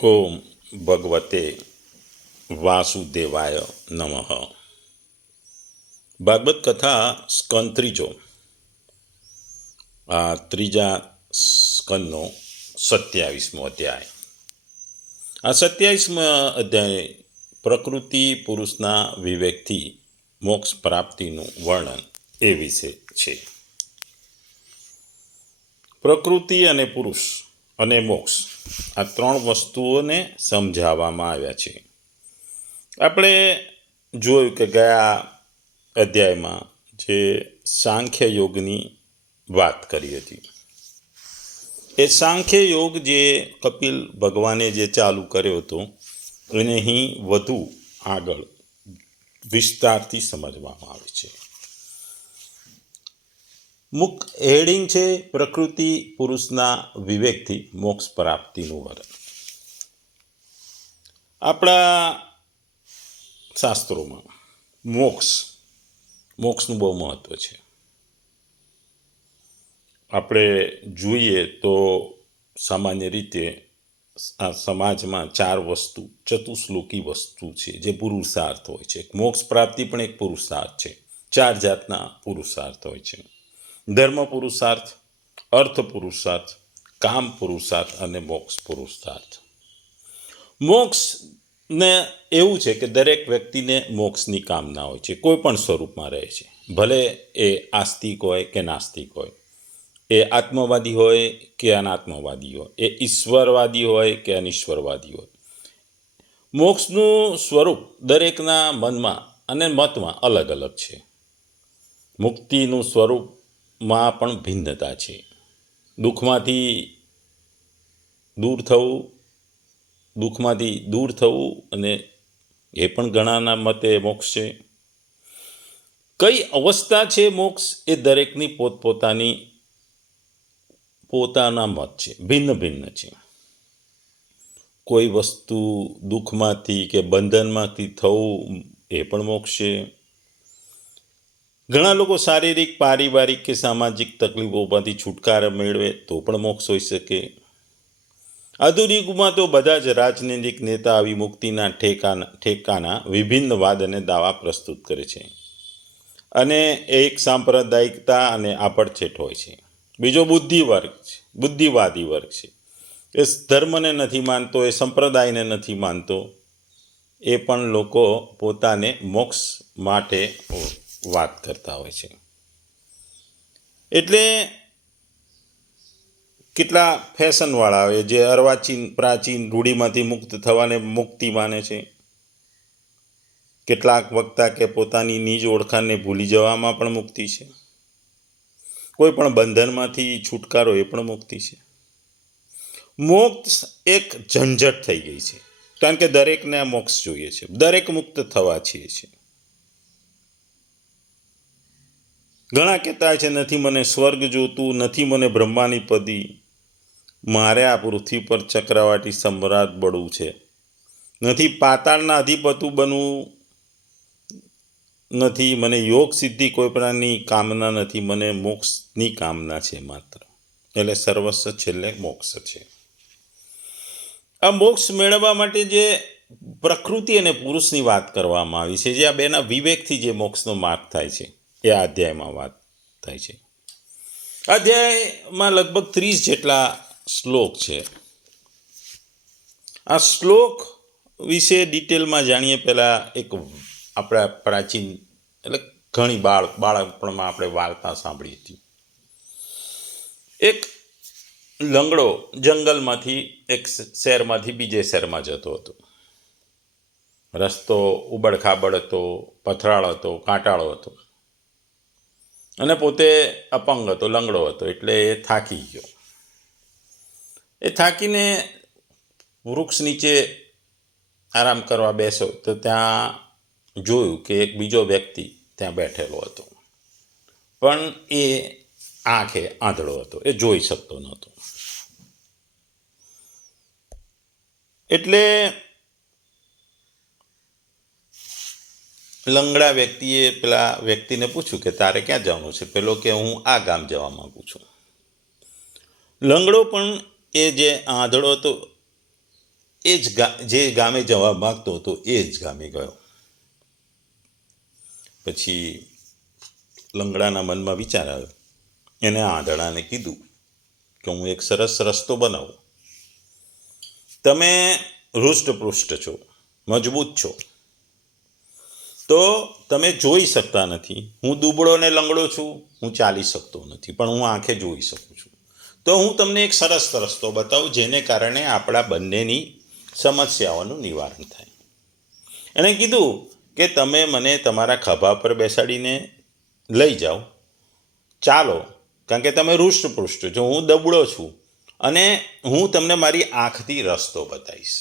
ઓમ ભગવતે વાસુદેવાય નમઃ. ભાગવત કથા સ્કંદ ત્રીજો, આ ત્રીજા સ્કંદનો 27મો અધ્યાય. આ 27મા અધ્યાય પ્રકૃતિ પુરુષના વિવેકથી મોક્ષ પ્રાપ્તિનું વર્ણન એ વિશે છે. પ્રકૃતિ અને પુરુષ અને મોક્ષ, આ ત્રણ વસ્તુઓને સમજાવવામાં આવ્યા છે. આપણે જોયું કે ગયા અધ્યાયમાં જે સાંખ્ય યોગની વાત કરી હતી, એ સાંખ્ય યોગ જે કપિલ ભગવાને જે ચાલુ કર્યો હતો એને અહીં વધુ આગળ વિસ્તારથી સમજવામાં આવે છે. મુખ્ય હેડિંગ છે પ્રકૃતિ પુરુષના વિવેકથી મોક્ષ પ્રાપ્તિનું વર્ણન. આપણા શાસ્ત્રોમાં મોક્ષનું બહુ મહત્વ છે. આપણે જોઈએ તો સામાન્ય રીતે આ સમાજમાં ચાર વસ્તુ, ચતુશ્લોકી વસ્તુ છે જે પુરુષાર્થ હોય છે. મોક્ષ પ્રાપ્તિ પણ એક પુરુષાર્થ છે. ચાર જાતના પુરુષાર્થ હોય છે: ધર્મ પુરુષાર્થ, અર્થ પુરુષાર્થ, કામ પુરુષાર્થ અને મોક્ષ પુરુષાર્થ. મોક્ષને એવું છે કે દરેક વ્યક્તિને મોક્ષની કામના હોય છે, કોઈ પણ સ્વરૂપમાં રહે છે. ભલે એ આસ્તિક હોય કે નાસ્તિક હોય, એ આત્મવાદી હોય કે અનાત્મવાદી હોય, એ ઈશ્વરવાદી હોય કે અનિશ્વરવાદી હોય. મોક્ષનું સ્વરૂપ દરેકના મનમાં અને મતમાં અલગ અલગ છે. મુક્તિનું સ્વરૂપમાં પણ ભિન્નતા છે. દુઃખમાંથી દૂર થવું અને એ પણ ઘણાના મતે મોક્ષ છે. કઈ અવસ્થા છે મોક્ષ, એ દરેકની પોતાના મત છે, ભિન્ન છે. કોઈ વસ્તુ દુઃખમાંથી કે બંધનમાંથી થવું એ પણ મોક્ષ છે. ઘણા લોકો શારીરિક, પારિવારિક કે સામાજિક તકલીફોમાંથી છુટકારો મેળવે તો પણ મોક્ષ હોઈ શકે. આધુનિક યુગમાં તો બધા જ રાજનૈતિક નેતા આવી મુક્તિના ઠેકાના વિભિન્ન વાદ અને દાવા પ્રસ્તુત કરે છે. અને એક સાંપ્રદાયિકતા અને આભડછેટ હોય છે. બીજો બુદ્ધિવાદી વર્ગ છે. એ ધર્મને નથી માનતો, એ સંપ્રદાયને નથી માનતો. એ પણ લોકો પોતાને મોક્ષ માટે વાત કરતા હોય છે. એટલે કેટલા ફેશનવાળા આવે જે પ્રાચીન રૂઢિમાંથી મુક્ત થવાને મુક્તિ માને છે. કેટલાક વક્તા કે પોતાની નિજ ઓળખાણને ભૂલી જવામાં પણ મુક્તિ છે. કોઈ પણ બંધનમાંથી છુટકારો એ પણ મુક્તિ છે. મોક્ષ એક ઝંઝટ થઈ ગઈ છે, કારણ કે દરેકને આ મોક્ષ જોઈએ છે. દરેક મુક્ત થવા છીએ છે. ઘણા કહેતા છે, નથી મને સ્વર્ગ જોતું, નથી મને બ્રહ્માની પદી, મારે આ પૃથ્વી પર ચક્રવાટી સમ્રાટ બનવું છે, નથી પાતાળના અધિપતિ બનવું, નથી મને યોગ સિદ્ધિ કોઈ પ્રકારની કામના નથી, મને મોક્ષની કામના છે માત્ર. એટલે સર્વસ્વ છેલ્લે મોક્ષ છે. આ મોક્ષ મેળવવા માટે જે પ્રકૃતિ અને પુરુષની વાત કરવામાં આવી છે, જે આ બેના વિવેકથી જે મોક્ષનો માર્ગ થાય છે, એ આ અધ્યાયમાં વાત થાય છે. અધ્યાયમાં લગભગ 30 જેટલા શ્લોક છે. આ શ્લોક વિશે ડિટેલમાં જાણીએ પહેલાં એક આપણા પ્રાચીન, એટલે ઘણી બાળપણમાં આપણે વાર્તા સાંભળી હતી. એક લંગડો જંગલમાંથી એક શહેરમાંથી બીજે શહેરમાં જતો હતો. રસ્તો ઉબડખાબડ હતો, પથરાળ હતો, કાંટાળો હતો, અને પોતે અપંગ હતો, લંગડો હતો. એટલે એ થાકી ગયો. એ થાકીને વૃક્ષ નીચે આરામ કરવા બેસ્યો તો ત્યાં જોયું કે એક બીજો વ્યક્તિ ત્યાં બેઠેલો હતો, પણ એ આંખે આંધળો હતો, એ જોઈ શકતો નહોતો. એટલે લંગડા વ્યક્તિએ પેલા વ્યક્તિને પૂછ્યું કે તારે ક્યાં જવાનું છે? પેલો કે હું આ ગામ જવા માગું છું. લંગડો પણ એ જે આંધળો હતો જે ગામે જવા માગતો હતો એ જ ગામે ગયો. પછી લંગડાના મનમાં વિચાર આવ્યો. એને આંધળાને કીધું કે હું એક સરસ રસ્તો બનાવું. તમે હૃષ્ટપૃષ્ટ છો, મજબૂત છો, તો તમે જોઈ શકતા નથી. હું દુબળો ને લંગડો છું, હું ચાલી શકતો નથી, પણ હું આંખે જોઈ શકું છું. તો હું તમને એક સરસ રસ્તો બતાવું જેને કારણે આપણા બંનેની સમસ્યાઓનું નિવારણ થાય. એણે કીધું કે તમે મને તમારા ખભા પર બેસાડીને લઈ જાઓ, ચાલો, કારણ કે તમે હૃષ્ટપૃષ્ટ છો, હું દબળો છું, અને હું તમને મારી આંખથી રસ્તો બતાવીશ.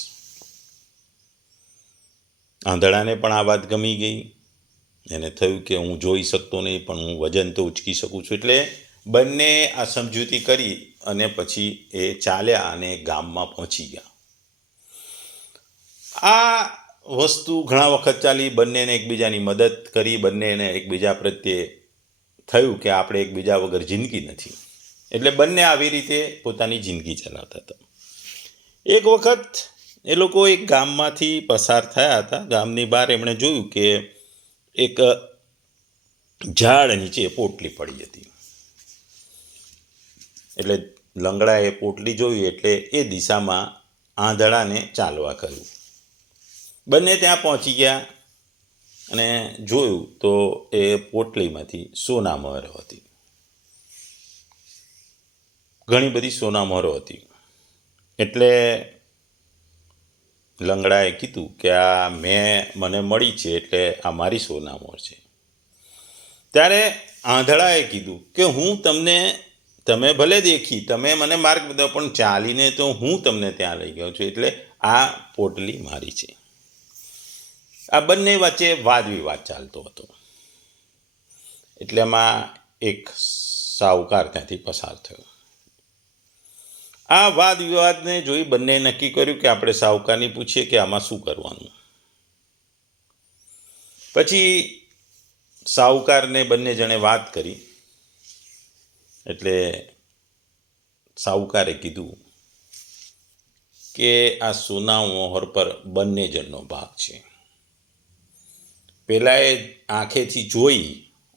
આંધળાને પણ આ વાત ગમી ગઈ. એને થયું કે હું જોઈ શકતો નહીં, પણ હું વજન તો ઉચકી શકું છું. એટલે બંને આ સમજૂતી કરી અને પછી એ ચાલ્યા અને ગામમાં પહોંચી ગયા. આ વસ્તુ ઘણા વખત ચાલી. બંનેને એકબીજાની મદદ કરી. બંનેને એકબીજા પ્રત્યે થયું કે આપણે એકબીજા વગર જિંદગી નથી. એટલે બંને આવી રીતે પોતાની જિંદગી ચલાવતા હતા. એક વખત એ લોકો એક ગામમાંથી પસાર થયા હતા. ગામની બહાર એમણે જોયું કે એક ઝાડ નીચે પોટલી પડી હતી. એટલે લંગડાએ પોટલી જોઈ એટલે એ દિશામાં આંધળાને ચાલવા કહ્યું. બંને ત્યાં પહોંચી ગયા અને જોયું તો એ પોટલીમાંથી સોનામહોરો હતી. ઘણી બધી સોનામહોરો હતી. એટલે લંગડાએ કીધું કે આ મને મળી છે, એટલે આ મારી સોનામહોર છે. ત્યારે આંધળાએ કીધું કે તમે ભલે દેખી, તમે મને માર્ગ બતાવ્યો, પણ ચાલીને તો હું તમને ત્યાં લઈ ગયો છું, એટલે આ પોટલી મારી છે. આ બંને વચ્ચે વાદ વિવાદ ચાલતો હતો. એટલે એમાં એક સાહુકાર ત્યાંથી પસાર થયો. આ વાદ વિવાદને જોઈ બંને નક્કી કર્યું કે આપણે સાહુકારને પૂછીએ કે આમાં શું કરવાનું. પછી સાહુકારને બંને જણે વાત કરી. એટલે સાહુકારે કીધું કે આ સોનામહોર પર બંને જણનો ભાગ છે. પેલા એ આંખેથી જોઈ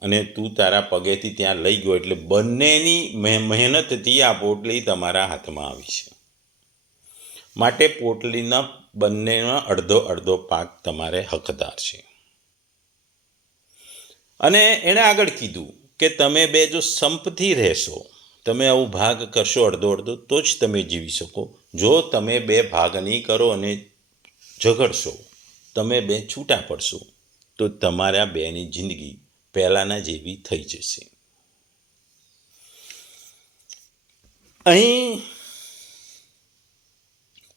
અને તું તારા પગેથી ત્યાં લઈ ગયો, એટલે બંનેની મહેનતથી આ પોટલી તમારા હાથમાં આવી છે. માટે પોટલીના બંનેનો અડધો અડધો ભાગ તમારે હકદાર છે. અને એણે આગળ કીધું કે તમે બે જો સંપથી રહેશો, તમે આવું ભાગ કરશો અડધો અડધો, તો જ તમે જીવી શકો. જો તમે બે ભાગ નહીં કરો અને ઝઘડશો, તમે બે છૂટા પડશો, તો તમારા બેની જિંદગી પહેલાંના જેવી થઈ જશે. અહીં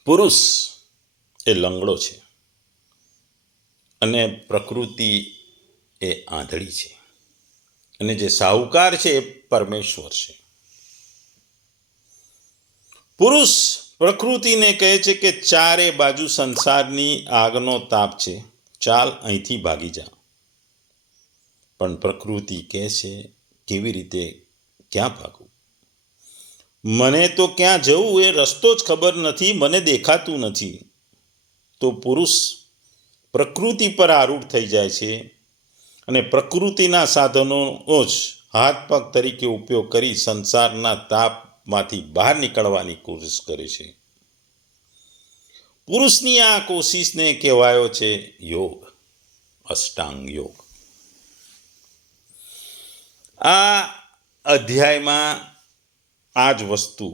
પુરુષ એ લંગડો છે અને પ્રકૃતિ એ આંધળી છે, અને જે સાહુકાર છે એ પરમેશ્વર છે. પુરુષ પ્રકૃતિને કહે છે કે ચારે બાજુ સંસારની આગનો તાપ છે, ચાલ અહીંથી ભાગી જા. પણ પ્રકૃતિ કહે છે કેવી રીતે, ક્યાં ભાગવું? મને તો ક્યાં જવું એ રસ્તો જ ખબર નથી, મને દેખાતું નથી. તો પુરુષ પ્રકૃતિ પર આરૂઢ થઈ જાય છે અને પ્રકૃતિના સાધનોનો જ હાથ પગ તરીકે ઉપયોગ કરી સંસારના તાપમાંથી બહાર નીકળવાની કોશિશ કરે છે. પુરુષની આ કોશિશને કહેવાયો છે યોગ, અષ્ટાંગ યોગ. આ અધ્યાયમાં આ જ વસ્તુ,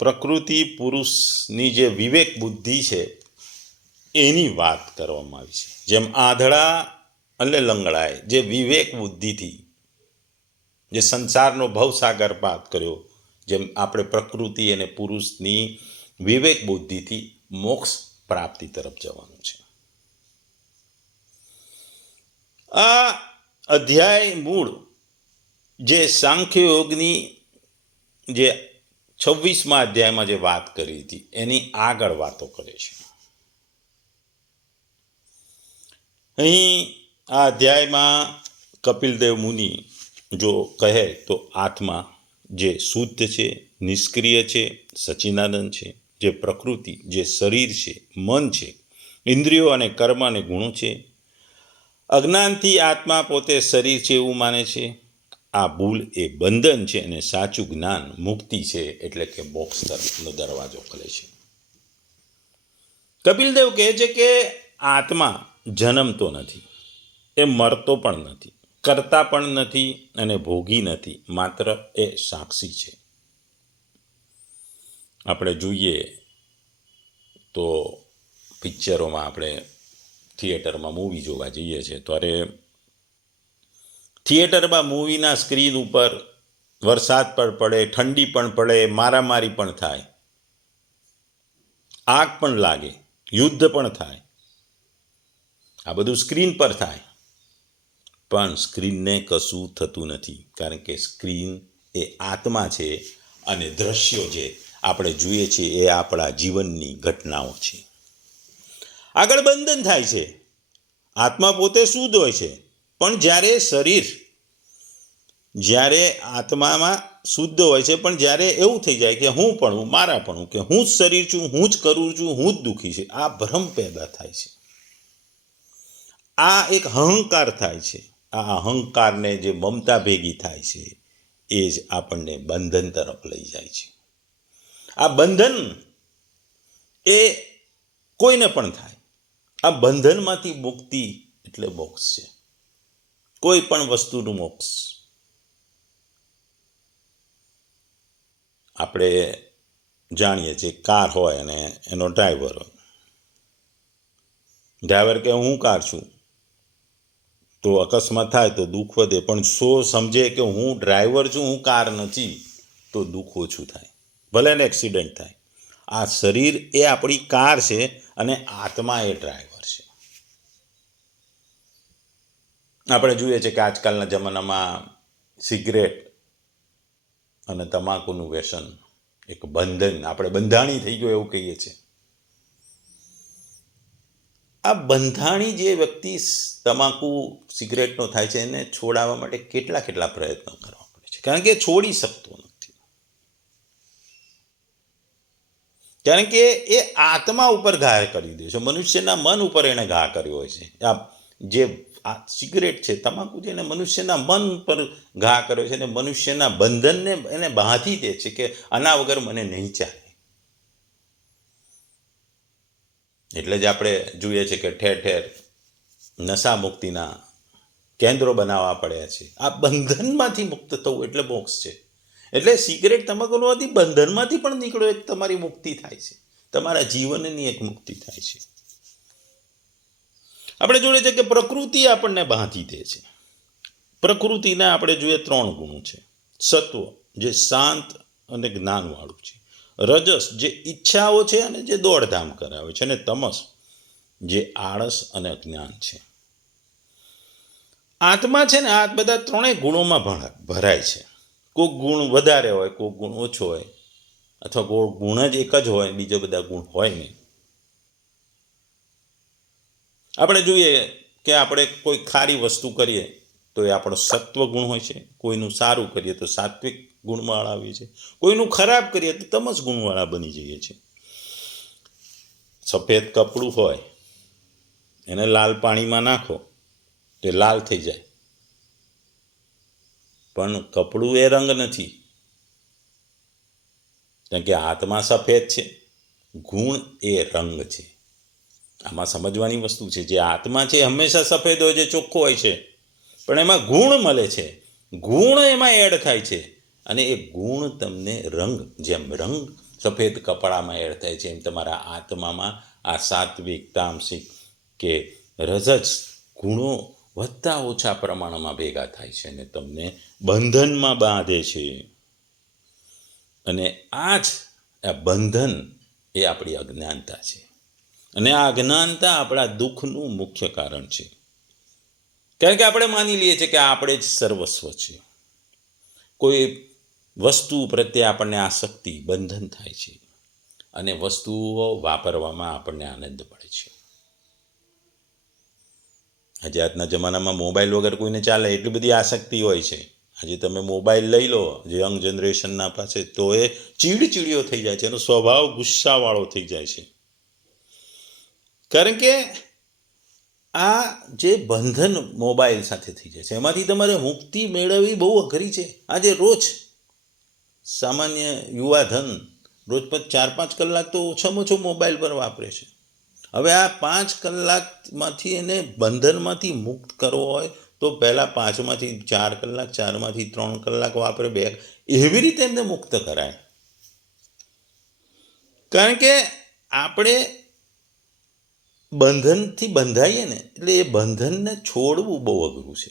પ્રકૃતિ પુરુષની જે વિવેક બુદ્ધિ છે એની વાત કરવામાં આવી છે. જેમ આંધળા અને લંગડાએ જે વિવેક બુદ્ધિથી જે સંસારનો ભવસાગર પાર કર્યો, જેમ આપણે પ્રકૃતિ અને પુરુષની વિવેક બુદ્ધિથી મોક્ષ પ્રાપ્તિ તરફ જવાનું છે. આ અધ્યાય મૂળ જે સાંખ્ય યોગની જે 26મા અધ્યાયમાં જે વાત કરી હતી એની આગળ વાતો કરે છે. અહીં આ અધ્યાયમાં કપિલદેવ મુનિ જો કહે તો આત્મા જે શુદ્ધ છે, નિષ્ક્રિય છે, સચ્ચિદાનંદ છે, જે પ્રકૃતિ, જે શરીર છે, મન છે, ઇન્દ્રિયો અને કર્મ અને ગુણો છે. અજ્ઞાનથી આત્મા પોતે શરીર છે એવું માને છે. આ ભૂલ એ બંધન છે અને સાચું જ્ઞાન મુક્તિ છે, એટલે કે મોક્ષ તરફનો દરવાજો ખોલે છે. કપિલદેવ કહે છે કે આત્મા જન્મતો નથી, એ મરતો પણ નથી, કરતા પણ નથી અને ભોગી નથી, માત્ર એ સાક્ષી છે. આપણે જોઈએ તો પિક્ચરોમાં આપણે થિયેટરમાં મૂવી જોવા જઈએ છીએ, ત્યારે થિયેટરમાં મૂવીના સ્ક્રીન ઉપર વરસાદ પણ પડે, ઠંડી પણ પડે, મારામારી પણ થાય, આગ પણ લાગે, યુદ્ધ પણ થાય, આ બધું સ્ક્રીન પર થાય. પણ સ્ક્રીનને કશું થતું નથી, કારણ કે સ્ક્રીન એ આત્મા છે અને દ્રશ્યો જે આપણે જોઈએ છીએ એ આપણા જીવનની ઘટનાઓ છે. આગળ બંધન થાય છે. આત્મા પોતે શુદ્ધ હોય છે, પણ જ્યારે આત્મામાં શુદ્ધ હોય છે, પણ જ્યારે એવું થઈ જાય કે હું પણ મારા પણ કે હું જ શરીર છું, હું જ કરું છું, હું જ દુઃખી છે, આ ભ્રમ પેદા થાય છે. આ એક અહંકાર થાય છે. આ અહંકારને જે મમતા ભેગી થાય છે એ જ આપણને બંધન તરફ લઈ જાય છે. આ બંધન એ કોઈને પણ થાય. આ બંધનમાંથી મુક્તિ એટલે મોક્ષ છે, કોઈ પણ વસ્તુનું મોક્ષ. આપણે જાણીએ છીએ કાર હોય અને એનો ડ્રાઈવર હોય. ડ્રાઈવર કે હું કાર છું, તો અકસ્માત થાય તો દુઃખ વધે, પણ સમજે કે હું ડ્રાઈવર છું, હું કાર નથી, તો દુઃખ ઓછું થાય, ભલે ને એક્સિડન્ટ થાય. આ શરીર એ આપણી કાર છે અને આત્મા એ ડ્રાઈવર છે. આપણે જોઈએ છીએ કે આજકાલના જમાનામાં સિગરેટ અને તમાકુનું વ્યસન એક બંધન, આપણે બંધાણી થઈ ગયો એવું કહીએ છીએ. આ બંધાણી જે વ્યક્તિ તમાકુ સિગરેટનો થાય છે એને છોડાવવા માટે કેટલા પ્રયત્નો કરવા પડે છે, કારણ કે છોડી શકતો નથી. કારણ કે એ આત્મા ઉપર ઘા કરી દે છે, મનુષ્યના મન ઉપર એને ઘા કર્યો હોય છે. આ જે સિગરેટ છે, તમાકુ છે, એને મનુષ્યના મન પર ઘા કર્યો છે અને મનુષ્યના બંધનને એને બાંધી દે છે કે આના વગર મને નહીં ચાલે. એટલે જ આપણે જોઈએ છીએ કે ઠેર ઠેર નશા મુક્તિના કેન્દ્રો બનાવવા પડ્યા છે. આ બંધનમાંથી મુક્ત થવું એટલે મોક્ષ છે. એટલે સિગરેટ તમાકુમાંથી બંધનમાંથી પણ નીકળો, એક તમારી મુક્તિ થાય છે, તમારા જીવનની એક મુક્તિ થાય છે. આપણે જોઈએ છે કે પ્રકૃતિ આપણને બાંધી દે છે. પ્રકૃતિના આપણે જોઈએ 3 ગુણો છે. સત્વ જે શાંત અને જ્ઞાનવાળું છે, રજસ જે ઈચ્છાઓ છે અને જે દોડધામ કરાવે છે, અને તમસ જે આળસ અને અજ્ઞાન છે. આત્મા છે ને આ બધા 3 ગુણોમાં ભરાય છે. કોઈક ગુણ વધારે હોય, કોઈક ગુણ ઓછો હોય, અથવા કોઈ ગુણ જ એક જ હોય, બીજા બધા ગુણ હોય નહીં. આપણે જોઈએ કે આપણે કોઈ ખારી વસ્તુ કરીએ તો એ આપણો સત્વ ગુણ હોય છે, કોઈનું સારું કરીએ તો સાત્વિક ગુણવાળા આવીએ છીએ, કોઈનું ખરાબ કરીએ તો તમસ ગુણવાળા બની જઈએ છીએ. સફેદ કપડું હોય એને લાલ પાણીમાં નાખો તો લાલ થઈ જાય, પણ કપડું એ રંગ નથી, કારણ કે આત્મા સફેદ છે, ગુણ એ રંગ છે. આમાં સમજવાની વસ્તુ છે. જે આત્મા છે હંમેશા સફેદ હોય છે, ચોખ્ખો હોય છે, પણ એમાં ગુણ મળે છે, ગુણ એમાં એડ થાય છે, અને એ ગુણ તમને રંગ, જેમ રંગ સફેદ કપડામાં એડ થાય છે, એમ તમારા આત્મામાં આ સાત્વિક, તામસિક કે રજસ ગુણો વધતા ઓછા પ્રમાણમાં ભેગા થાય છે અને તમને બંધનમાં બાંધે છે. અને આ બંધન એ આપણી અજ્ઞાનતા છે, અને આ અજ્ઞાનતા આપણા દુઃખનું મુખ્ય કારણ છે. કારણ કે આપણે માની લઈએ છીએ કે આપણે જ સર્વસ્વ છે. કોઈ વસ્તુ પ્રત્યે આપણને આસક્તિ, બંધન થાય છે, અને વસ્તુઓ વાપરવામાં આપણને આનંદ પડે છે. આજે આજના જમાનામાં મોબાઈલ વગર કોઈને ચાલે એટલી બધી આસક્તિ હોય છે. આજે તમે મોબાઈલ લઈ લો જે યંગ જનરેશનના પાસે, તો એ ચીડચીડિયો થઈ જાય છે, એનો સ્વભાવ ગુસ્સાવાળો થઈ જાય છે. કારણ કે આ જે બંધન મોબાઈલ સાથે થઈ જાય છે, એમાંથી તમારે મુક્તિ મેળવવી બહુ અઘરી છે. આજે રોજ સામાન્ય યુવાધન રોજ 4-5 કલાક તો ઓછામાં ઓછો મોબાઈલ પર વાપરે છે. હવે આ 5 કલાકમાંથી એને બંધનમાંથી મુક્ત કરવો હોય તો પહેલાં 5માંથી 4 કલાક, 4માંથી 3 કલાક વાપરે, 2, એવી રીતે એમને મુક્ત કરાય. કારણ કે આપણે બંધનથી બંધાઈએ ને, એટલે એ બંધનને છોડવું બહુ અઘરું છે.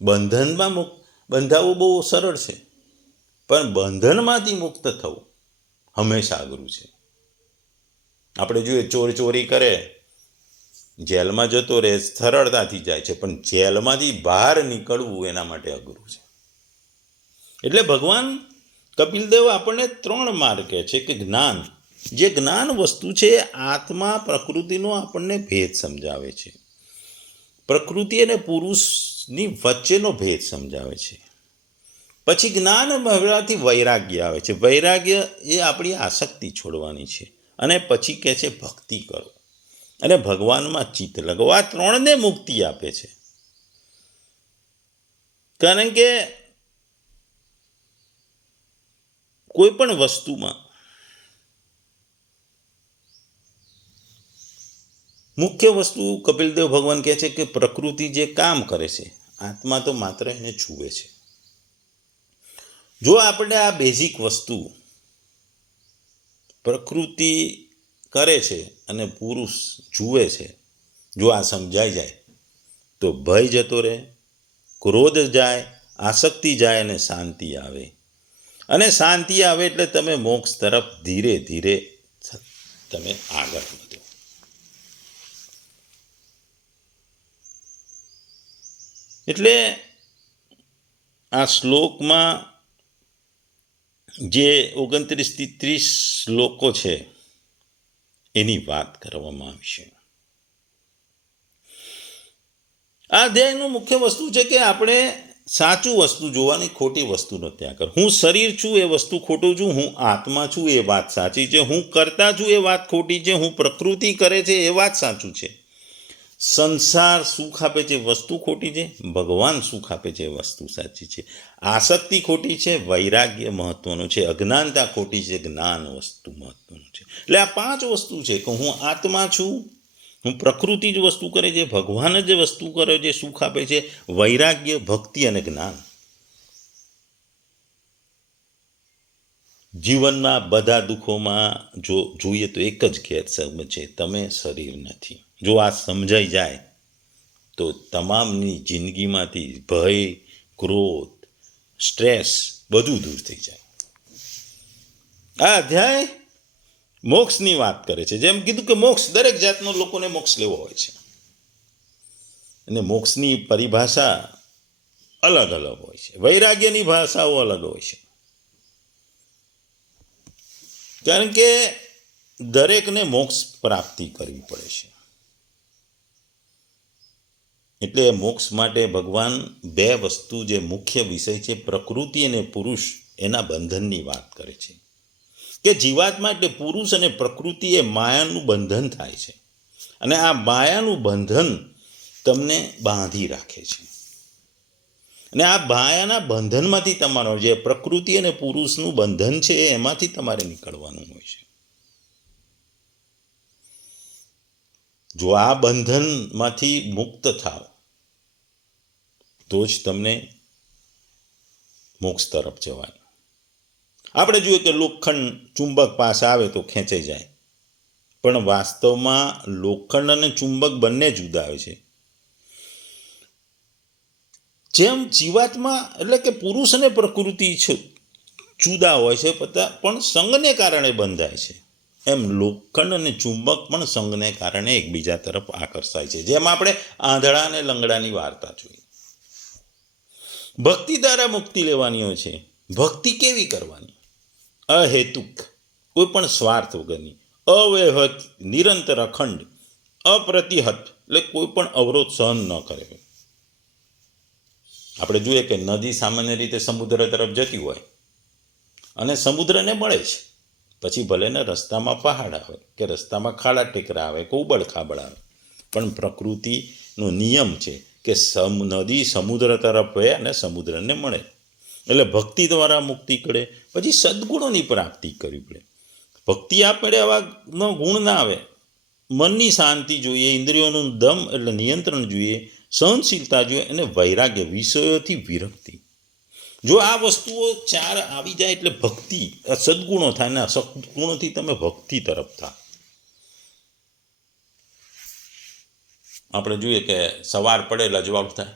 બંધનમાં બંધાવવું બહુ સરળ છે, પણ બંધનમાંથી મુક્ત થવું હંમેશા અઘરું છે. આપણે જોઈએ, ચોરી કરે, જેલમાં જતો રહે, સરળતાથી જાય છે, પણ જેલમાંથી બહાર નીકળવું એના માટે અઘરું છે. એટલે ભગવાન કપિલદેવ આપણને 3 માર્ગ કહે છે કે જ્ઞાન, જે જ્ઞાન વસ્તુ છે, આત્મા પ્રકૃતિનો આપણને ભેદ સમજાવે છે, પ્રકૃતિ અને પુરુષની વચ્ચેનો ભેદ સમજાવે છે. પછી જ્ઞાન મળવાથી વૈરાગ્ય આવે છે. વૈરાગ્ય એ આપણી આસક્તિ છોડવાની છે. અને પછી કહે છે ભક્તિ કરો અને ભગવાનમાં ચિત્ત લગાવો. આ 3ને મુક્તિ આપે છે. કારણ કે કોઈ પણ વસ્તુમાં મુખ્ય વસ્તુ કપિલદેવ ભગવાન કહે છે કે પ્રકૃતિ જે કામ કરે છે, આત્મા તો માત્ર એને જુએ છે. જો આપણે આ બેઝિક વસ્તુ પ્રકૃતિ કરે છે અને પુરુષ જુએ છે, જો આ સમજાઈ જાય તો ભય જતો રહે, ક્રોધ જાય, આસક્તિ જાય અને શાંતિ આવે. અને શાંતિ આવે એટલે તમે મોક્ષ તરફ ધીરે ધીરે તમે આગળ વધો. એટલે આ શ્લોકમાં જે 29થી 30 શ્લોકો છે એની વાત કરવામાં આવી છે. આ અધ્યાયનું મુખ્ય વસ્તુ છે કે આપણે સાચું વસ્તુ જોવાની, ખોટી વસ્તુનો ત્યાગ કરો. હું શરીર છું એ વસ્તુ ખોટું છું, હું આત્મા છું એ વાત સાચી છે, હું કરતા છું એ વાત ખોટી છે, હું પ્રકૃતિ કરે છે એ વાત સાચું છે, સંસાર સુખ આપે છે વસ્તુ ખોટી છે, ભગવાન સુખ આપે છે વસ્તુ સાચી છે, આસક્તિ ખોટી છે, વૈરાગ્ય મહત્વનું છે, અજ્ઞાનતા ખોટી છે, જ્ઞાન વસ્તુ મહત્વનું છે. એટલે આ 5 વસ્તુ છે કે હું આત્મા છું, હું પ્રકૃતિ જ વસ્તુ કરે છે, ભગવાન જ વસ્તુ કરે છે, સુખ આપે છે, વૈરાગ્ય, ભક્તિ અને જ્ઞાન. જીવનના બધા દુઃખોમાં જો જોઈએ તો એક જ ગેરસમજ છે, તમે શરીર નથી. જો આ સમજાઈ જાય તો તમામની જિંદગીમાંથી ભય, ક્રોધ, સ્ટ્રેસ બધું દૂર થઈ જાય. આ અધ્યાય મોક્ષની વાત કરે છે. જેમ કીધું કે મોક્ષ, દરેક જાતનો લોકોને મોક્ષ લેવો હોય છે અને મોક્ષની પરિભાષા અલગ અલગ હોય છે, વૈરાગ્યની ભાષાઓ અલગ હોય છે. કારણ કે દરેકને મોક્ષ પ્રાપ્તિ કરવી પડે છે. એટલે મોક્ષ માટે ભગવાન 2 વસ્તુ જે મુખ્ય વિષય છે, પ્રકૃતિ અને પુરુષ, એના બંધનની વાત કરે છે. કે જીવાત્મા એટલે પુરુષ અને પ્રકૃતિ એ માયાનું બંધન થાય છે અને આ માયાનું બંધન તમને બાંધી રાખે છે. અને આ માયાના બંધનમાંથી તમારો જે પ્રકૃતિ અને પુરુષનું બંધન છે એમાંથી તમારે નીકળવાનું હોય છે. જો આ બંધનમાંથી મુક્ત થાવ તો જ તમને મોક્ષ તરફ જવાય. આપણે જોઈએ કે લોખંડ ચુંબક પાસે આવે તો ખેંચાઈ જાય, પણ વાસ્તવમાં લોખંડ અને ચુંબક બંને જુદા હોય છે. જેમ જીવાત્મા એટલે કે પુરુષ અને પ્રકૃતિ જુદા હોય છે પણ સંગને કારણે બંધાય છે, એમ લોખંડ અને ચુંબક પણ સંગને કારણે એકબીજા તરફ આકર્ષાય છે. જેમ આપણે આંધળા અને લંગડાની વાર્તા જોઈ. ભક્તિ દ્વારા મુક્તિ લેવાની હોય છે. ભક્તિ કેવી કરવાની? અહેતુક, કોઈ પણ સ્વાર્થ વગરની, અવ્યહત, નિરંતર, અખંડ, અપ્રતિહત, એટલે કોઈ પણ અવરોધ સહન ન કરે. આપણે જોઈએ કે નદી સામાન્ય રીતે સમુદ્ર તરફ જતી હોય અને સમુદ્રને મળે છે, પછી ભલે ને રસ્તામાં પહાડ આવે કે રસ્તામાં ખાડા ટેકરા આવે કે ઉબડ ખાબડ આવે, પણ પ્રકૃતિનો નિયમ છે કે નદી સમુદ્ર તરફ વહે અને સમુદ્રને મળે. એટલે ભક્તિ દ્વારા મુક્તિ કરે, પછી સદગુણોની પ્રાપ્તિ કરવી પડે. ભક્તિ આપણે આવા ગુણ ના આવે. મનની શાંતિ જોઈએ, ઇન્દ્રિયોનું દમ એટલે નિયંત્રણ જોઈએ, સહનશીલતા જોઈએ અને વૈરાગ્ય, વિષયોથી વિરક્તિ. જો આ વસ્તુઓ 4 આવી જાય એટલે ભક્તિ, સદગુણો થાય ને સદગુણોથી તમે ભક્તિ તરફ થા. આપણે જોઈએ કે સવાર પડે એટલે અજવાળું થાય,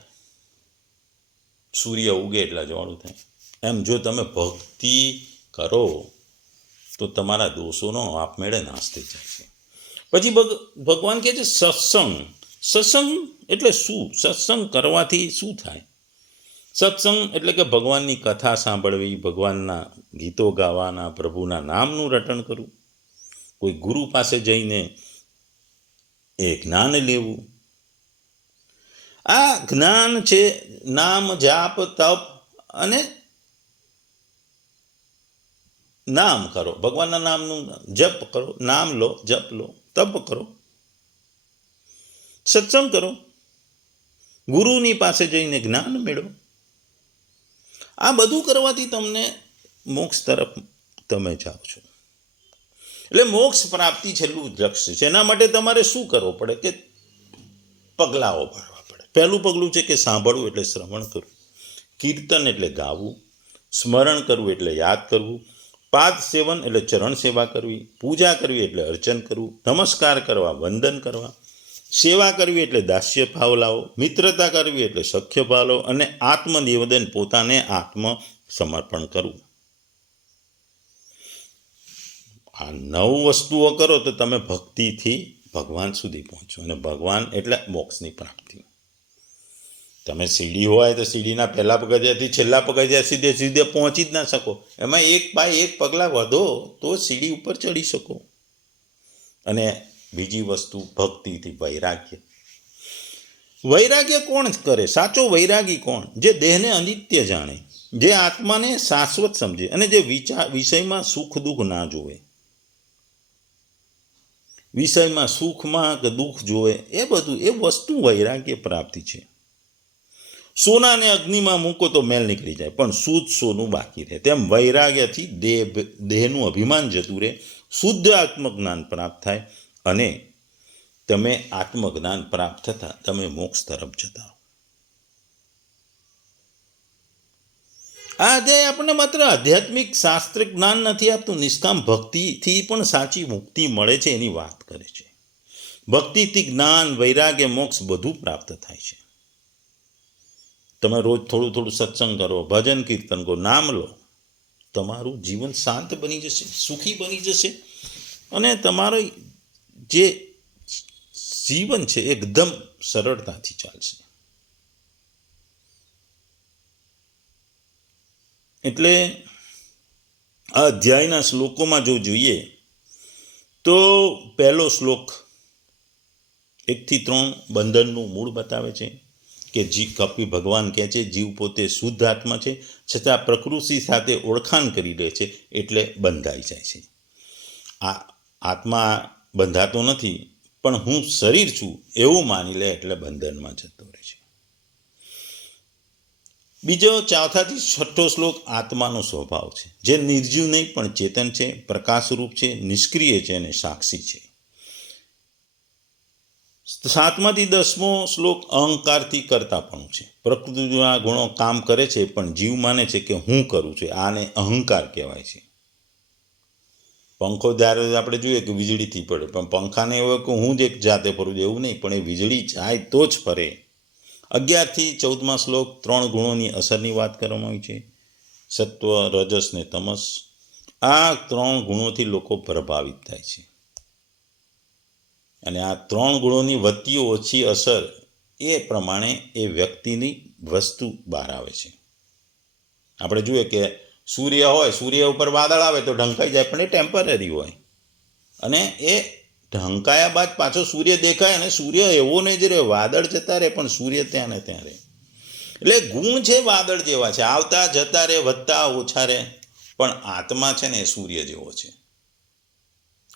સૂર્ય ઉગે એટલે અજવાળું થાય. એમ જો તમે ભક્તિ કરો તો તમારા દોષોનો આપમેળે નાશ થઈ જાય છે. પછી ભગવાન કહે છે સત્સંગ. સત્સંગ એટલે શું? સત્સંગ કરવાથી શું થાય? સત્સંગ એટલે કે ભગવાનની કથા સાંભળવી, ભગવાનના ગીતો ગાવાના, પ્રભુના નામનું રટણ કરવું, કોઈ ગુરુ પાસે જઈને એ જ્ઞાન લેવું. આ જ્ઞાન છે નામ, જાપ, તપ અને નામ કરો, ભગવાનના નામનું જપ કરો, નામ લો, જપ લો, તપ કરો, સત્સંગ કરો, ગુરુની પાસે જઈને જ્ઞાન મેળવો. આ બધું કરવાથી તમને મોક્ષ તરફ તમે જાઓ છો. એટલે મોક્ષ પ્રાપ્તિ છેલ્લું લક્ષ્ય છે. એના માટે તમારે શું કરવું પડે કે પગલાઓ ભરવા પડે. પહેલું પગલું છે કે સાંભળવું એટલે શ્રવણ કરવું, કીર્તન એટલે ગાવું, સ્મરણ કરવું એટલે યાદ કરવું, પાદ સેવન એટલે ચરણ સેવા કરવી, પૂજા કરવી એટલે અર્ચન કરવું, નમસ્કાર કરવા, વંદન કરવા, સેવા કરવી એટલે દાસ્ય ભાવ લાવો, મિત્રતા કરવી એટલે સખ્ય ભાવ લાવો અને આત્મનિવેદન, પોતાને આત્મ સમર્પણ કરવું. આ 9 વસ્તુઓ કરો તો તમે ભક્તિથી ભગવાન સુધી પહોંચો. અને ભગવાન એટલે મોક્ષની પ્રાપ્તિ. તમે સીડી હોય તો સીડીના પહેલા પગથિયાથી છેલ્લા પગથિયા સીધે પહોંચી જ ના શકો. એમાં 1 બાય 1 પગલાં વધો તો સીડી ઉપર ચડી શકો. અને બીજી વસ્તુ ભક્તિથી વૈરાગ્ય. વૈરાગ્ય કોણ કરે? સાચો વૈરાગી કોણ? જે દેહને અનિત્ય જાણે, જે આત્માને શાશ્વત સમજે અને જે વિષયમાં સુખ દુઃખ ના જોવે. વિષયમાં સુખમાં કે દુઃખ જોવે એ બધું, એ વસ્તુ વૈરાગ્ય પ્રાપ્તિ છે. સોનાને અગ્નિમાં મૂકો તો મેલ નીકળી જાય, પણ શુદ્ધ સોનું બાકી રહે. તેમ વૈરાગ્યથી દેહનું અભિમાન જતું રહે, શુદ્ધ આત્મજ્ઞાન પ્રાપ્ત થાય અને તમે આત્મજ્ઞાન પ્રાપ્ત થતાં તમે મોક્ષ તરફ જતા હો. આ અધ્યાય આપણને માત્ર આધ્યાત્મિક શાસ્ત્ર જ્ઞાન નથી આપતું, નિષ્કામ ભક્તિથી પણ સાચી મુક્તિ મળે છે એની વાત કરે છે. ભક્તિથી જ્ઞાન, વૈરાગ્ય, મોક્ષ બધું પ્રાપ્ત થાય છે. તમે રોજ થોડું થોડું સત્સંગ કરો, ભજન કીર્તન કરો, નામ લો, તમારું જીવન શાંત બની જશે, સુખી બની જશે અને તમારું જે જીવન છે એકદમ સરળતાથી ચાલશે. એટલે આ અધ્યાયના શ્લોકોમાં જો જોઈએ તો પહેલો શ્લોક 1 થી 3 બંધનનું મૂળ બતાવે છે કે કપિ ભગવાન કહે છે જીવ પોતે શુદ્ધ આત્મા છે, છતાં પ્રકૃતિ સાથે ઓળખાણ કરી લે છે એટલે બંધાઈ જાય છે. આ આત્મા બંધાતો નથી, પણ હું શરીર છું એવું માની લે એટલે બંધનમાં જતો રહે છે. બીજો 4 થી 6 શ્લોક આત્માનો સ્વભાવ છે, જે નિર્જીવ નહીં પણ ચેતન છે, પ્રકાશરૂપ છે, નિષ્ક્રિય છે અને સાક્ષી છે. 7 થી 10 શ્લોક અહંકારથી કરતાપણું છે. પ્રકૃતિના ગુણો કામ કરે છે પણ જીવ માને છે કે હું કરું છું, આને અહંકાર કહેવાય છે. પંખો જ્યારે આપણે જોઈએ કે વીજળીથી પડે, પણ પંખાને એવું કે હું જ એક જાતે ફરું છું એવું નહીં, પણ એ વીજળી જાય તો જ ફરે. 11 થી 14 શ્લોક 3 ગુણોની અસરની વાત કરવામાં આવી છે, સત્વ, રજસ ને તમસ. આ 3 ગુણોથી લોકો પ્રભાવિત થાય છે અને આ 3 ગુણોની વધતી ઓછી અસર એ પ્રમાણે એ વ્યક્તિની વસ્તુ બહાર આવે છે. આપણે જોઈએ કે સૂર્ય હોય, સૂર્ય ઉપર વાદળ આવે તો ઢંકાઈ જાય, પણ એ ટેમ્પરરી હોય અને એ ઢંકાયા બાદ પાછો સૂર્ય દેખાય અને સૂર્ય એવો નહીં જ રહે, વાદળ જતા રહે પણ સૂર્ય ત્યાં ને ત્યાં રહે. એટલે ગુણ છે વાદળ જેવા છે, આવતા જતા રે, વધતા ઓછા રે, પણ આત્મા છે ને એ સૂર્ય જેવો છે.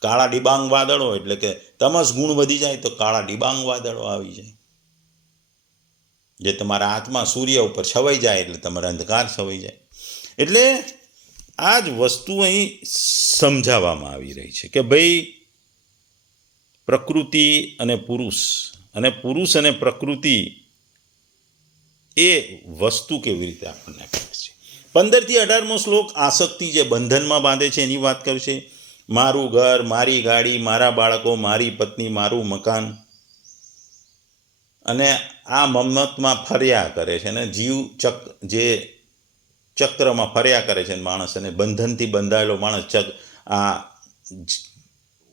કાળા ડિબાંગ વાદળો એટલે કે તમસ ગુણ વધી જાય તો કાળા ડિબાંગ વાદળો આવી જાય. જે તમારા આત્મા સૂર્ય ઉપર છવાઈ જાય એટલે તમારા અંધકાર છવાઈ જાય. એટલે આ જ વસ્તુ અહીં સમજાવવામાં આવી રહી છે કે ભાઈ પ્રકૃતિ અને પુરુષ અને પ્રકૃતિ એ વસ્તુ કેવી રીતે આપણને કહે છે. 15 થી 18મો શ્લોક આસક્તિ જે બંધનમાં બાંધે છે એની વાત કરશે. મારું ઘર, મારી ગાડી, મારા બાળકો, મારી પત્ની, મારું મકાન, અને આ મમતમાં ફર્યા કરે છે અને જીવ જે ચક્રમાં ફર્યા કરે છે માણસ, અને બંધનથી બંધાયેલો માણસ આ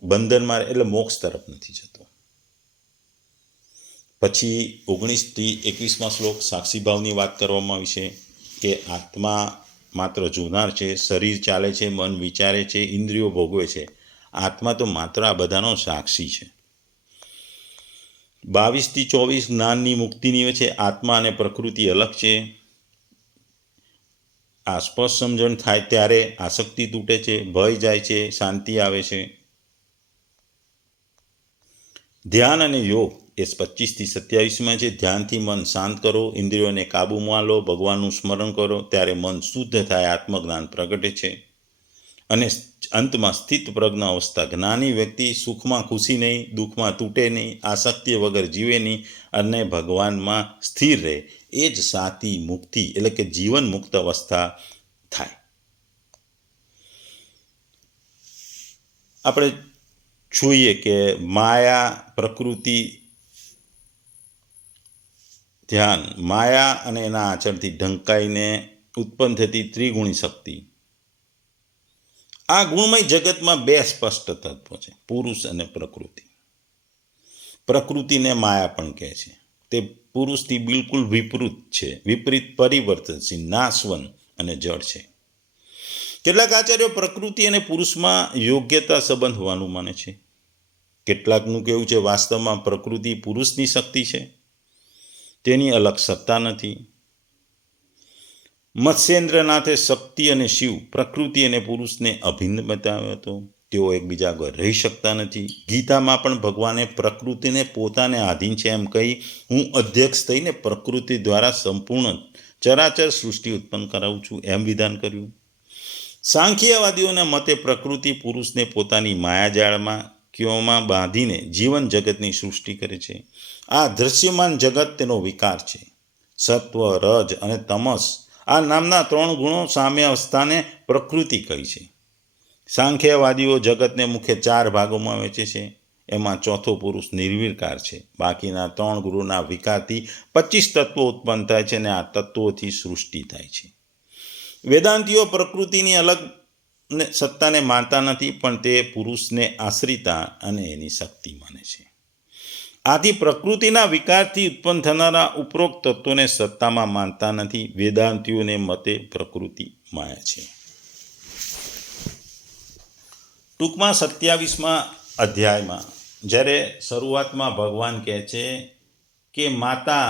બંધનમાં એટલે મોક્ષ તરફ નથી જતો. પછી 19 થી 21મા શ્લોક સાક્ષી ભાવની વાત કરવામાં આવી છે કે આત્મા માત્ર જોનાર છે, શરીર ચાલે છે, મન વિચારે છે, ઇન્દ્રિયો ભોગવે છે. આત્મા તો માત્ર આ બધાનો સાક્ષી છે. 22 થી 24 જ્ઞાનની મુક્તિની વચ્ચે આત્મા અને પ્રકૃતિ અલગ છે. આ સ્પષ્ટ સમજણ થાય ત્યારે આસક્તિ તૂટે છે, ભય જાય છે, શાંતિ આવે છે. ધ્યાન અને યોગ એ 25 થી 27માં છે. ધ્યાનથી મન શાંત કરો, ઇન્દ્રિયોને કાબૂમાં લો, ભગવાનનું સ્મરણ કરો, ત્યારે મન શુદ્ધ થાય, આત્મજ્ઞાન પ્રગટે છે. અને અંતમાં સ્થિત પ્રજ્ઞ અવસ્થા. જ્ઞાની વ્યક્તિ સુખમાં ખુશી નહીં, દુઃખમાં તૂટે નહીં, આસક્તિ વગર જીવે નહીં અને ભગવાનમાં સ્થિર રહે. એ જ સાચી મુક્તિ એટલે કે જીવન મુક્ત અવસ્થા થાય. આપણે જોઈએ કે માયા, પ્રકૃતિ, ધ્યાન, માયા અને એના આચરણથી ઢંકાઈને ઉત્પન્ન થતી ત્રિગુણી શક્તિ. આ ગુણમય જગતમાં 2 સ્પષ્ટ તત્વો છે, પુરુષ અને પ્રકૃતિ. પ્રકૃતિને માયા પણ કહે છે. તે પુરુષથી બિલકુલ વિપરીત પરિવર્તનશીલ, નાશવન અને જળ છે. કેટલાક આચાર્યો પ્રકૃતિ અને પુરુષમાં યોગ્યતા સંબંધ હોવાનું માને છે. કેટલાકનું કહેવું છે વાસ્તવમાં પ્રકૃતિ પુરુષની શક્તિ છે, તેની અલગ સત્તા નથી. મત્સ્યેન્દ્રનાથે શક્તિ અને શિવ, પ્રકૃતિ અને પુરુષને અભિન્ન બતાવ્યો હતો. તેઓ એકબીજા વગર રહી શકતા નથી. ગીતામાં પણ ભગવાને પ્રકૃતિને પોતાને આધીન છે એમ કહી હું અધ્યક્ષ થઈને પ્રકૃતિ દ્વારા સંપૂર્ણ ચરાચર સૃષ્ટિ ઉત્પન્ન કરાવું છું એમ વિધાન કર્યું. સાંખ્યવાદીઓના મતે પ્રકૃતિ પુરુષને પોતાની માયાજાળમાં ક્યોમાં બાંધીને જીવન જગતની સૃષ્ટિ કરે છે. આ દૃશ્યમાન જગત તેનો વિકાર છે. સત્વ, રજ અને તમસ આ નામના 3 ગુણો સામ્ય અવસ્થાને પ્રકૃતિ કહી છે. સાંખ્યવાદીઓ જગતને મુખ્ય 4 ભાગોમાં વહેંચે છે. એમાં ચોથો પુરુષ નિર્વિકાર છે. બાકીના 3 ગુણોના વિકારથી 25 તત્વો ઉત્પન્ન થાય છે અને આ તત્વોથી સૃષ્ટિ થાય છે. વેદાંતીઓ પ્રકૃતિની અલગ સત્તાને માનતા નથી, પણ તે પુરુષને આશ્રિતા અને એની શક્તિ માને છે. આથી પ્રકૃતિના વિકારથી ઉત્પન્ન થનારા ઉપરોક્ત તત્વોને સત્તામાં માનતા નથી. વેદાંતીઓને મતે પ્રકૃતિ માયા છે. ટૂંકમાં 27મા અધ્યાયમાં જ્યારે શરૂઆતમાં ભગવાન કહે છે કે માતા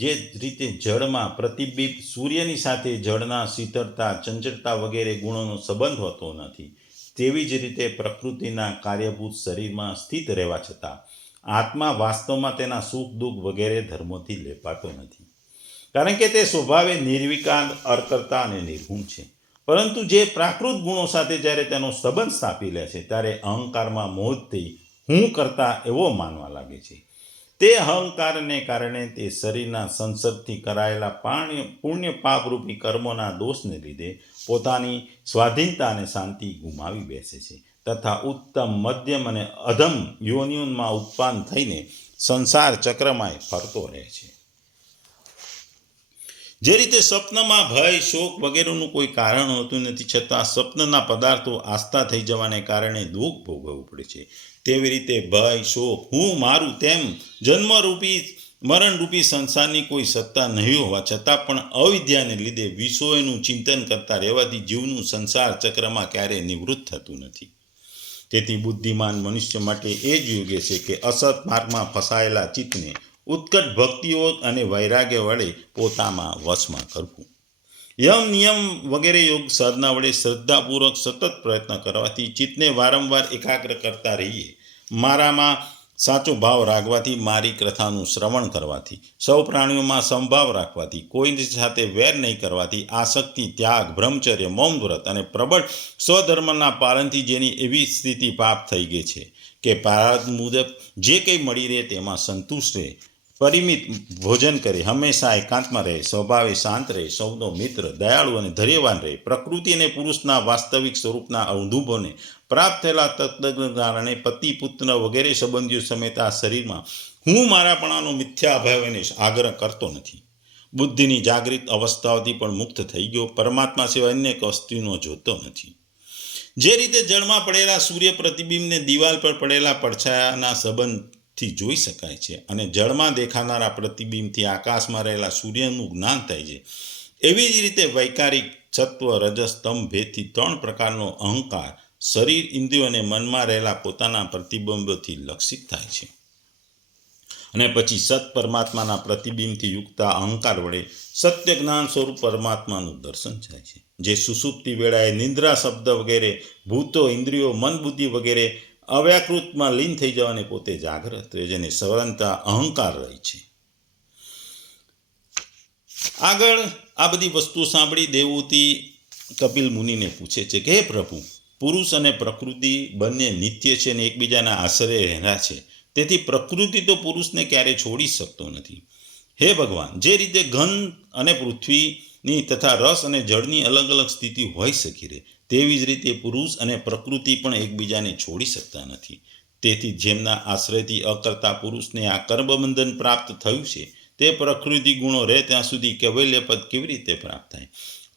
જે રીતે જળમાં પ્રતિબિંબ સૂર્યની સાથે જળના શીતળતા, ચંચળતા વગેરે ગુણોનો સંબંધ હોતો નથી, તેવી જ રીતે પ્રકૃતિના કાર્યભૂત શરીરમાં સ્થિત રહેવા છતાં આત્મા વાસ્તવમાં તેના સુખ દુઃખ વગેરે ધર્મોથી લેપાતો નથી, કારણ કે તે સ્વભાવે નિર્વિકાર, અર્કર્તા અને નિર્ગુણ છે. પરંતુ જે પ્રાકૃત ગુણો સાથે જ્યારે તેનો સંબંધ સ્થાપી લે છે ત્યારે અહંકારમાં મોહથી હું કરતા એવો માનવા લાગે છે. તે અહંકારને કારણે તે શરીરના સંસર્ગથી કરાયેલા પુણ્ય પાપરૂપી કર્મોના દોષને લીધે પોતાની સ્વાધીનતા અને શાંતિ ગુમાવી બેસે છે તથા ઉત્તમ, મધ્યમ અને અધમ યોનિઓમાં ઉત્પન્ન થઈને સંસાર ચક્રમાં ફરતો રહે છે. જે રીતે સ્વપ્નમાં ભય, શોક વગેરેનું કોઈ કારણ હોતું નથી, છતાં સ્વપ્નના પદાર્થો આસ્થા થઈ જવાને કારણે દુઃખ ભોગવવું પડે છે, તેવી રીતે ભય, શોક, હું, મારું તેમ જન્મરૂપી, મરણરૂપી સંસારની કોઈ સત્તા નહીં હોવા છતાં પણ અવિદ્યાને લીધે વિષયોનું ચિંતન કરતા રહેવાથી જીવનું સંસાર ચક્રમાં ક્યારેય નિવૃત્ત થતું નથી. તેથી બુદ્ધિમાન મનુષ્ય માટે એ જ યોગ્ય છે કે અસત માર્ગમાં ફસાયેલા ચિત્તને ઉત્કટ ભક્તિયોગ અને વૈરાગ્ય વડે પોતામાં વશમાં કરવું. યમ નિયમ વગેરે યોગ સાધના વડે શ્રદ્ધાપૂર્વક સતત પ્રયત્ન કરવાથી ચિત્તને વારંવાર એકાગ્ર કરતા રહીએ. મારામાં સાચો ભાવ રાખવાથી, મારી કથાનું શ્રવણ કરવાથી, સૌ પ્રાણીઓમાં સમભાવ રાખવાથી, કોઈની સાથે વેર નહીં કરવાથી, આસક્તિ, ત્યાગ, બ્રહ્મચર્ય, મૌન વ્રત અને પ્રબળ સ્વધર્મના પાલનથી જેની એવી સ્થિતિ પ્રાપ્ત થઈ ગઈ છે કે પ્રારબ્ધ મુજબ જે કંઈ મળી રહે તેમાં સંતુષ્ટ રહે, પરિમિત ભોજન કરે, હંમેશા એકાંતમાં રહે, સ્વભાવે શાંત રહે, સૌનો મિત્ર, દયાળુ અને ધૈર્યવાન રહે, પ્રકૃતિ અને પુરુષના વાસ્તવિક સ્વરૂપના અનુભવને પ્રાપ્ત થયેલા તત્વજ્ઞાન કારણે પતિ, પુત્ર વગેરે સંબંધીઓ સમેત આ શરીરમાં હું મારાપણાનો મિથ્યા અભાવને આગ્રહ કરતો નથી. બુદ્ધિની જાગૃત અવસ્થાઓથી પણ મુક્ત થઈ ગયો, પરમાત્મા સિવાય અન્ય વસ્તુનો જોતો નથી. જે રીતે જળમાં પડેલા સૂર્ય પ્રતિબિંબને દિવાલ પર પડેલા પડછાયાના સંબંધથી જોઈ શકાય છે અને જળમાં દેખાનારા પ્રતિબિંબથી આકાશમાં રહેલા સૂર્યનું જ્ઞાન થાય છે, એવી જ રીતે વૈકારિક સત્વ, રજસ, તમ ભેદથી 3 પ્રકારનો અહંકાર શરીર, ઇન્દ્રિયો અને મનમાં રહેલા પોતાના પ્રતિબિંબોથી લક્ષિત થાય છે અને પછી સત પરમાત્માના પ્રતિબિંબથી યુક્ત અહંકાર વડે સત્ય જ્ઞાન સ્વરૂપ પરમાત્માનું દર્શન થાય છે, જે સુષુપ્તિ વેળાએ નિંદ્રા, શબ્દ વગેરે ભૂતો, ઇન્દ્રિયો, મન, બુદ્ધિ વગેરે અવ્યાકૃતમાં લીન થઈ જવાને પોતે જાગ્રત રહે, જેને સવરંતા અહંકાર રહે છે. આગળ આ બધી વસ્તુ સાંભળી દેવહૂતિ કપિલ મુનિને પૂછે છે કે હે પ્રભુ, પુરુષ અને પ્રકૃતિ બંને નિત્ય છે અને એકબીજાના આશ્રય રહેલા છે, તેથી પ્રકૃતિ તો પુરુષને ક્યારેય છોડી શકતો નથી. હે ભગવાન, જે રીતે ઘન અને પૃથ્વીની તથા રસ અને જળની અલગ અલગ સ્થિતિ હોઈ શકી રહે, તેવી જ રીતે પુરુષ અને પ્રકૃતિ પણ એકબીજાને છોડી શકતા નથી. તેથી જેમના આશ્રયથી અકર્તા પુરુષને આ કર્મબંધન પ્રાપ્ત થયું છે, તે પ્રકૃતિ ગુણો રહે ત્યાં સુધી કૈવલ્યપદ કેવી રીતે પ્રાપ્ત થાય?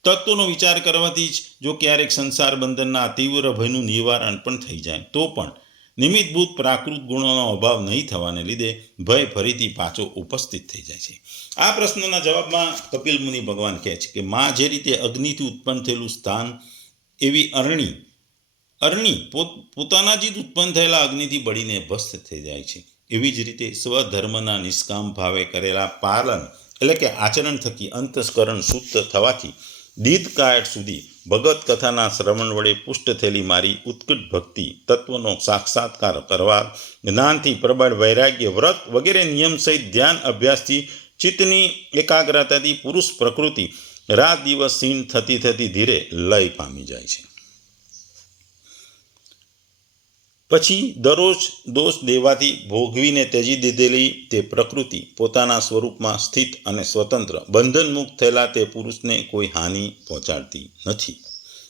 તત્વનો વિચાર કરવાથી જ જો ક્યારેક સંસાર બંધનના તીવ્ર ભયનું નિવારણ પણ થઈ જાય તો પણ નિમિત્તભૂત પ્રાકૃત ગુણોનો અભાવ નહીં થવાને લીધે ભય ફરીથી પાછો ઉપસ્થિત થઈ જાય છે. આ પ્રશ્નના જવાબમાં કપિલ મુનિ ભગવાન કહે છે કે માં જે રીતે અગ્નિથી ઉત્પન્ન થયેલું સ્થાન એવી અરણી પોતાના જ ઉત્પન્ન થયેલા અગ્નિથી બળીને ભસ્મ થઈ જાય છે, એવી જ રીતે સ્વધર્મના નિષ્કામ ભાવે કરેલા પાલન એટલે કે આચરણ થકી અંતસ્કરણ શુદ્ધ થવાથી દીર્ઘકાળ સુધી ભગવત કથાના શ્રવણ વડે પુષ્ટ થયેલી મારી ઉત્કટ ભક્તિ, તત્વનો સાક્ષાત્કાર કરવા, જ્ઞાનથી પ્રબળ વૈરાગ્ય, વ્રત વગેરે નિયમ સહિત ધ્યાન અભ્યાસથી ચિત્તની એકાગ્રતાથી પુરુષ પ્રકૃતિ રાત દિવસ ક્ષીણ થતી થતી ધીરે લય પામી જાય છે. પછી દરરોજ દોષ દેવાથી ભોગવીને ત્યજી દીધેલી તે પ્રકૃતિ પોતાના સ્વરૂપમાં સ્થિત અને સ્વતંત્ર બંધન મુક્ત થયેલા તે પુરુષને કોઈ હાનિ પહોંચાડતી નથી.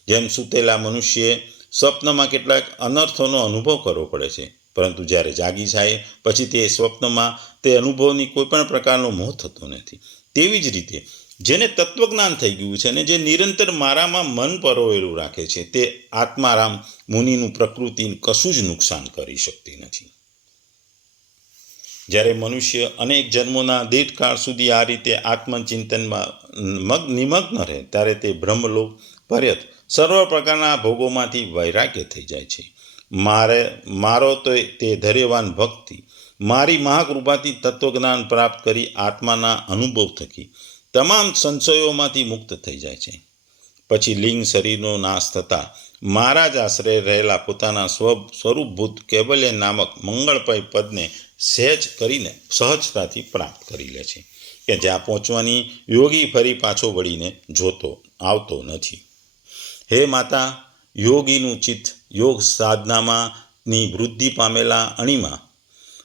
જેમ સૂતેલા મનુષ્યએ સ્વપ્નમાં કેટલાક અનર્થોનો અનુભવ કરવો પડે છે, પરંતુ જ્યારે જાગી જાય પછી તે સ્વપ્નમાં તે અનુભવની કોઈ પણ પ્રકારનો મોહ થતો નથી, તેવી જ રીતે જેને તત્વજ્ઞાન થઈ ગયું છે અને જે નિરંતર મારામાં મન પરોવેલું રાખે છે, તે આત્મારામ મુનિનું પ્રકૃતિને કશું જ નુકસાન કરી શકતી નથી. જ્યારે મનુષ્ય અનેક જન્મોના દીર્ઘકાળ સુધી આ રીતે આત્મચિંતનમાં નિમગ્ન રહે ત્યારે તે બ્રહ્મલોક પર્યંત સર્વ પ્રકારના ભોગોમાંથી વૈરાગ્ય થઈ જાય છે. મારો તો તે ધૈર્યવાન ભક્તિ મારી મહાકૃપાથી તત્વજ્ઞાન પ્રાપ્ત કરી આત્માના અનુભવ થકી તમામ સંશયોમાંથી મુક્ત થઈ જાય છે. પછી લિંગ શરીરનો નાશ થતાં મારા જ આશ્રય રહેલા પોતાના સ્વરૂપભૂત કૈવલ્ય નામક મંગળમય પદને સહેજ કરીને સહજતાથી પ્રાપ્ત કરી લે છે કે જ્યાં પહોંચવાની યોગી ફરી પાછો વળીને જોતો આવતો નથી. હે માતા, યોગીનું ચિત્ત યોગ સાધનામાંની વૃદ્ધિ પામેલા અણિમા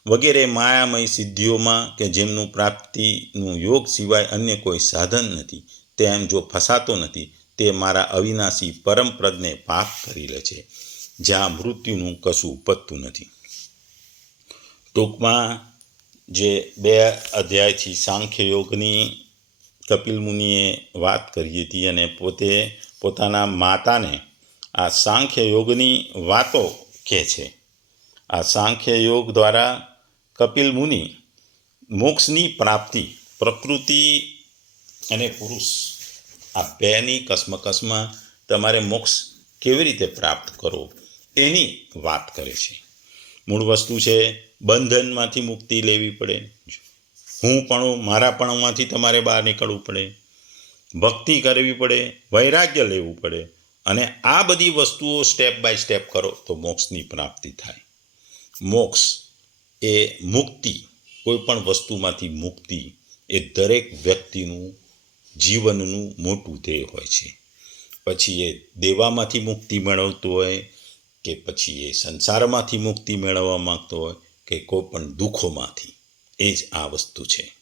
વગેરે માયામય સિદ્ધિઓમાં કે જેમનું પ્રાપ્તિનું યોગ સિવાય અન્ય કોઈ સાધન નથી, તેમ જો ફસાતો નથી, તે મારા અવિનાશી પરમપ્રદને પાપ કરી લે છે, જ્યાં મૃત્યુનું કશું ઉપજતું નથી. ટૂંકમાં જે 2 અધ્યાયથી સાંખ્ય યોગની કપિલ મુનિએ વાત કરી હતી અને પોતે પોતાના માતાને આ સાંખ્ય યોગની વાતો કહે છે. આ સાંખ્ય યોગ દ્વારા કપિલ મુનિ મોક્ષની પ્રાપ્તિ, પ્રકૃતિ અને પુરુષ આ બેની કસમકસમાં તમારે મોક્ષ કેવી રીતે પ્રાપ્ત કરો એની વાત કરે છે. મૂળ વસ્તુ છે બંધનમાંથી મુક્તિ લેવી પડે. હું પણ મારાપણમાંથી તમારે બહાર નીકળવું પડે, ભક્તિ કરવી પડે, વૈરાગ્ય લેવું પડે, અને આ બધી વસ્તુઓ સ્ટેપ બાય સ્ટેપ કરો તો મોક્ષની પ્રાપ્તિ થાય. મોક્ષ એ મુક્તિ, કોઈ પણ વસ્તુમાંથી મુક્તિ એ દરેક વ્યક્તિનું જીવનનું મોટું ધ્યેય હોય છે. પછી એ દેવામાંથી મુક્તિ મેળવતો હોય કે પછી એ સંસારમાંથી મુક્તિ મેળવવા માંગતો હોય કે કોઈ પણ દુઃખોમાંથી, એ જ આ વસ્તુ છે.